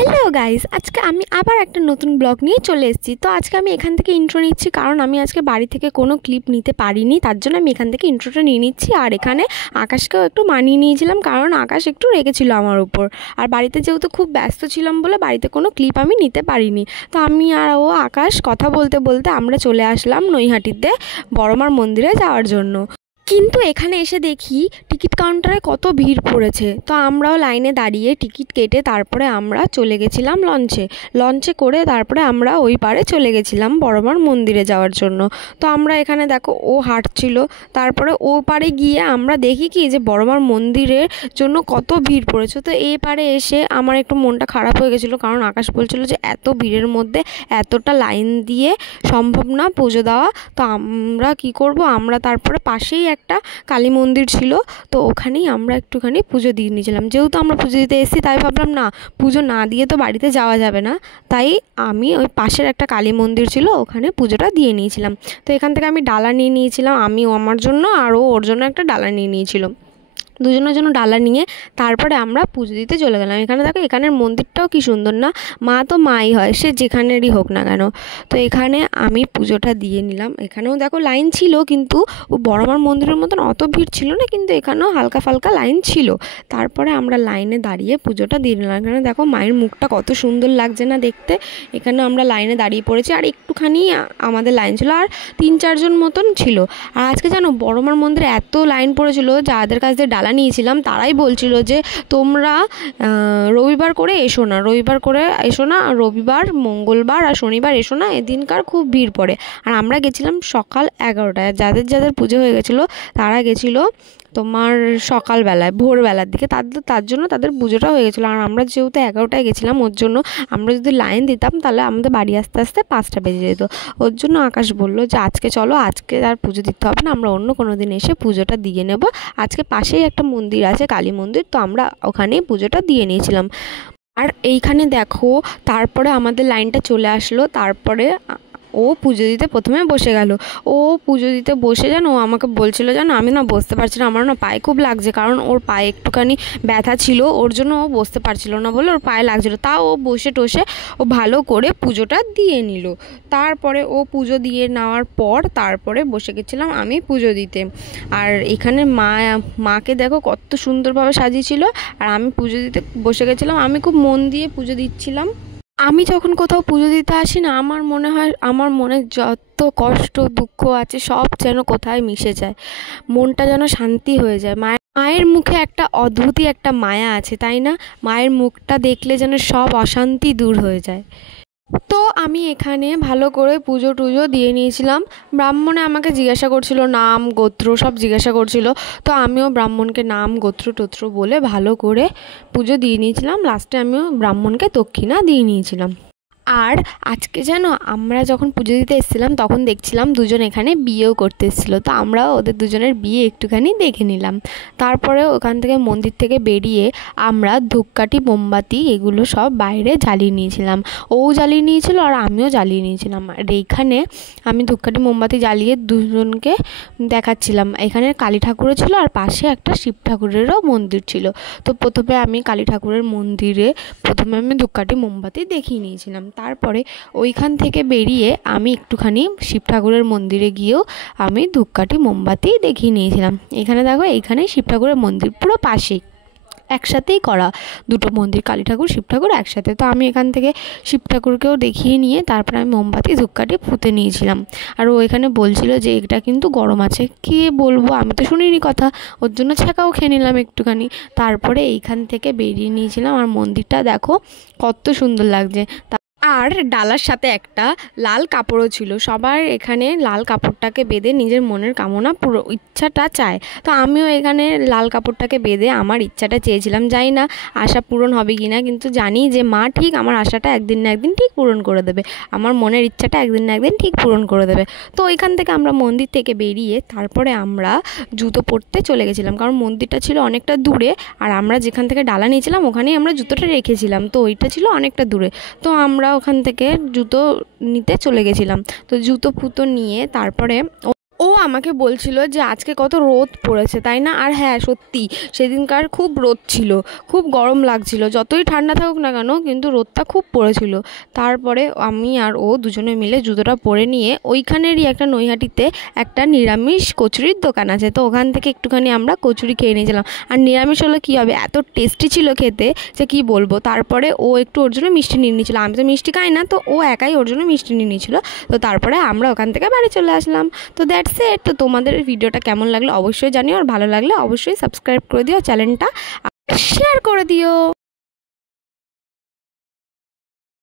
Hello guys, আজকে আমি আবার একটা নতুন ব্লগ নিয়ে চলে এসেছি। তো আজকে আমি এখান থেকে ইন্ট্রো নিচ্ছি, কারণ আমি আজকে বাড়ি থেকে কোনো ক্লিপ নিতে পারিনি, তার জন্য আমি এখান থেকে ইন্ট্রোটা নিয়ে নিচ্ছি। আর এখানে আকাশকেও একটু মানিয়ে নিয়েছিলাম, কারণ আকাশ একটু রেগেছিল আমার উপর। আর বাড়িতে যেহেতু খুব ব্যস্ত ছিলাম বলে বাড়িতে কোনো ক্লিপ আমি নিতে পারিনি। তো আমি আর ও আকাশ কথা বলতে বলতে আমরা চলে আসলাম নৈহাটিতে বড়মার মন্দিরে যাওয়ার জন্য। কিন্তু এখানে এসে দেখি টিকিট কাউন্টারে কত ভিড় পড়েছে। তো আমরাও লাইনে দাঁড়িয়ে টিকিট কেটে তারপরে আমরা চলে গেছিলাম লঞ্চে করে তারপরে আমরা ওই পারে চলে গেছিলাম বড়মার মন্দিরে যাওয়ার জন্য। তো আমরা এখানে দেখো ও হাঁটছিল, তারপরে ও পারে গিয়ে আমরা দেখি কি যে বড়মার মন্দিরের জন্য কত ভিড় পড়েছে। তো এই পারে এসে আমার একটু মনটা খারাপ হয়ে গেছিলো, কারণ আকাশ বলছিল যে এত ভিড়ের মধ্যে এতটা লাইন দিয়ে সম্ভব না পুজো দেওয়া। তো আমরা কি করব, আমরা তারপরে পাশেই একটা কালী মন্দির ছিল, তো ওখানেই আমরা একটুখানি পুজো দিয়ে নিয়েছিলাম। যেহেতু আমরা পুজো দিতে এসেছি তাই ভাবলাম না, পুজো না দিয়ে তো বাড়িতে যাওয়া যাবে না, তাই আমি ওই পাশের একটা কালী মন্দির ছিল ওখানে পুজোটা দিয়ে নিয়েছিলাম। তো এখান থেকে আমি ডালা নিয়ে নিয়েছিলাম, আমি আমার জন্য আর ওর জন্য একটা ডালা নিয়ে নিয়েছিল। দুজনের জন্য ডালা নিয়ে তারপরে আমরা পুজো দিতে চলে গেলাম। এখানে দেখো, এখানের মন্দিরটাও কি সুন্দর না, মা তো মাই হয়, সে যেখানেরই হোক না কেন। তো এখানে আমি পুজোটা দিয়ে নিলাম। এখানেও দেখো লাইন ছিল, কিন্তু ও বড়মার মন্দিরের মতন অত ভিড় ছিল না, কিন্তু এখানেও হালকা ফালকা লাইন ছিল। তারপরে আমরা লাইনে দাঁড়িয়ে পুজোটা দিয়ে নিলাম। এখানে দেখো মায়ের মুখটা কত সুন্দর লাগছে না দেখতে। এখানে আমরা লাইনে দাঁড়িয়ে পড়েছি, আর একটুখানি আমাদের লাইন ছিল, আর 3-4 জন মতন ছিল। আর আজকে জানো বড়মার মন্দিরে এত লাইন পড়েছিল, যাদের কাছ দিয়ে ডালা নিয়েছিলাম তারাই বলছিল যে তোমরা রবিবার করে এসো না, রবিবার, মঙ্গলবার আর শনিবার এসো না, এদিনকার খুব ভিড় পড়ে। আর আমরা গেছিলাম সকাল 11টায়, যাদের পুজো হয়ে গেছিলো তারা গেছিলো তোমার সকালবেলায়, ভোরবেলার দিকে, তার জন্য তাদের পুজোটা হয়ে গেছিলো। আর আমরা যেহেতু 11টায় গেছিলাম, ওর জন্য আমরা যদি লাইন দিতাম তাহলে আমাদের বাড়ি আসতে আসতে 5টা বেজে যেত। ওর জন্য আকাশ বললো যে আজকে চলো, আজকে আর পুজো দিতে হবে না, আমরা অন্য কোনো দিন এসে পুজোটা দিয়ে নেব। আজকে পাশেই একটা মন্দির আছে, কালী মন্দির, তো আমরা ওখানেই পুজোটা দিয়ে নিয়েছিলাম। আর এইখানে দেখো তারপরে আমাদের লাইনটা চলে আসলো। তারপরে ও পুজো দিতে প্রথমে বসে গেল। ও পুজো দিতে বসে ও আমাকে বলছিল আমি না বসতে পারছি না, আমার না পায়ে খুব লাগছে, কারণ ওর পায়ে একটুখানি ব্যথা ছিল, ওর জন্য ও বসতে পারছিল না বলে ওর পায়ে লাগছিলো। তাও ও বসে টসে ও ভালো করে পুজোটা দিয়ে নিল। তারপরে ও পুজো দিয়ে নেওয়ার পর তারপরে বসে গেছিলাম আমি পুজো দিতে। আর এখানে মাকে দেখো কত সুন্দরভাবে সাজিয়েছিল, আর আমি পুজো দিতে বসে গেছিলাম। আমি খুব মন দিয়ে পুজো দিচ্ছিলাম। আমি যখন কোথাও পুজো দিতে আসি না, আমার মনে হয় আমার মনে যত কষ্ট দুঃখ আছে সব যেন কোথায় মিশে যায়, মনটা যেন শান্তি হয়ে যায়। মায়ের মুখে একটা অদ্ভুতই একটা মায়া আছে, তাই না? মায়ের মুখটা দেখলে যেন সব অশান্তি দূর হয়ে যায়। তো আমি এখানে ভালো করে পুজো টুজো দিয়ে নিয়েছিলাম। ব্রাহ্মণে আমাকে জিজ্ঞাসা করছিল, নাম গোত্র সব জিজ্ঞাসা করছিল। তো আমিও ব্রাহ্মণকে নাম গোত্র টোত্র বলে ভালো করে পুজো দিয়ে নিয়েছিলাম। লাস্টে আমিও ব্রাহ্মণকে দক্ষিণা দিয়ে নিয়েছিলাম। আর আজকে আমরা যখন পুজো দিতে এসেছিলাম তখন দেখছিলাম দুজন এখানে বিয়েও করতে এসেছিলো। তো আমরাও ওদের দুজনের বিয়ে একটুখানি দেখে নিলাম। তারপরে ওখান থেকে মন্দির থেকে বেরিয়ে আমরা ধূপকাঠি মোমবাতি এগুলো সব বাইরে জ্বালিয়ে নিয়েছিলাম। ও জ্বালিয়ে নিয়েছিল আর আমিও জ্বালিয়ে নিয়েছিলাম। আর এইখানে আমি ধূপকাঠি মোমবাতি জ্বালিয়ে দুজনকে দেখাচ্ছিলাম। এখানে কালী ঠাকুরও ছিল, আর পাশে একটা শিব ঠাকুরেরও মন্দির ছিল। তো প্রথমে আমি কালী ঠাকুরের মন্দিরে আমি ধূপকাঠি মোমবাতি দেখিয়ে নিয়েছিলাম। তারপরে ওইখান থেকে বেরিয়ে আমি একটুখানি শিব ঠাকুরের মন্দিরে গিয়েও আমি ধূপকাঠি মোমবাতি দেখিয়ে নিয়েছিলাম। এখানে দেখো, এইখানে শিব ঠাকুরের মন্দির পুরো পাশেই, একসাথেই করা দুটো মন্দির, কালী ঠাকুর শিব ঠাকুর একসাথে। তো আমি এখান থেকে শিব ঠাকুরকেও দেখিয়ে নিয়ে তারপরে আমি মোমবাতি ধূপকাঠি পুঁতে নিয়েছিলাম। আর ও এখানে বলছিল যে এটা কিন্তু গরম আছে, কে বলবো, আমি তো শুনিনি কথা, ওর জন্য ছ্যাঁকাও খেয়ে নিলাম একটুখানি। তারপরে এইখান থেকে বেরিয়ে নিয়েছিলাম। আর মন্দিরটা দেখো কত সুন্দর লাগছে। আর ডালার সাথে একটা লাল কাপড়ও ছিল। সবার এখানে লাল কাপড়টাকে বেঁধে নিজের মনের কামনা পুরো ইচ্ছাটা চায়। তো আমিও এখানে লাল কাপড়টাকে বেঁধে আমার ইচ্ছাটা চেয়েছিলাম। জানি না আশা পূরণ হবে কি না, কিন্তু জানি যে মা ঠিক আমার আশাটা একদিন না একদিন ঠিক পূরণ করে দেবে, আমার মনের ইচ্ছাটা একদিন না একদিন ঠিক পূরণ করে দেবে। তো ওইখান থেকে আমরা মন্দির থেকে বেরিয়ে তারপরে আমরা জুতো পরতে চলে গেছিলাম, কারণ মন্দিরটা ছিল অনেকটা দূরে, আর আমরা যেখান থেকে ডালা নিয়েছিলাম ওখানেই আমরা জুতোটা রেখেছিলাম। তো ওইটা ছিল অনেকটা দূরে। তো আমরা ওখান থেকে জুতো নিতে চলে গেছিলাম। তো জুতো ফুতো নিয়ে তারপরে ও আমাকে বলছিল যে আজকে কত রোদ পড়েছে, তাই না? আর হ্যাঁ, সত্যি সেদিনকার খুব রোদ ছিল, খুব গরম লাগছিল, যতই ঠান্ডা থাকুক না কেন কিন্তু রোদটা খুব পড়েছিল। তারপরে আমি আর ও দুজনে মিলে জুতোটা পরে নিয়ে ওইখানেরই একটা নৈহাটিতে একটা নিরামিষ কচুরির দোকান আছে, তো ওখান থেকে একটুখানি আমরা কচুরি খেয়ে নিয়েছিলাম। আর নিরামিষ হলে কী হবে, এত টেস্টি ছিল খেতে যে কী বলবো। তারপরে ও একটু ওর জন্য মিষ্টি নিয়ে নিয়েছিল, আমি তো মিষ্টি খাই না, তো ও একাই ওর জন্য মিষ্টি নিয়ে নিয়েছিল। তো তারপরে আমরা ওখান থেকে বাড়ি চলে আসলাম। তো দ্যাটস ইট। তো তোমাদের ভিডিওটা কেমন লাগলো অবশ্যই জানিও, আর ভালো লাগলে অবশ্যই সাবস্ক্রাইব করে দিও, চ্যানেলটা শেয়ার করে দিও।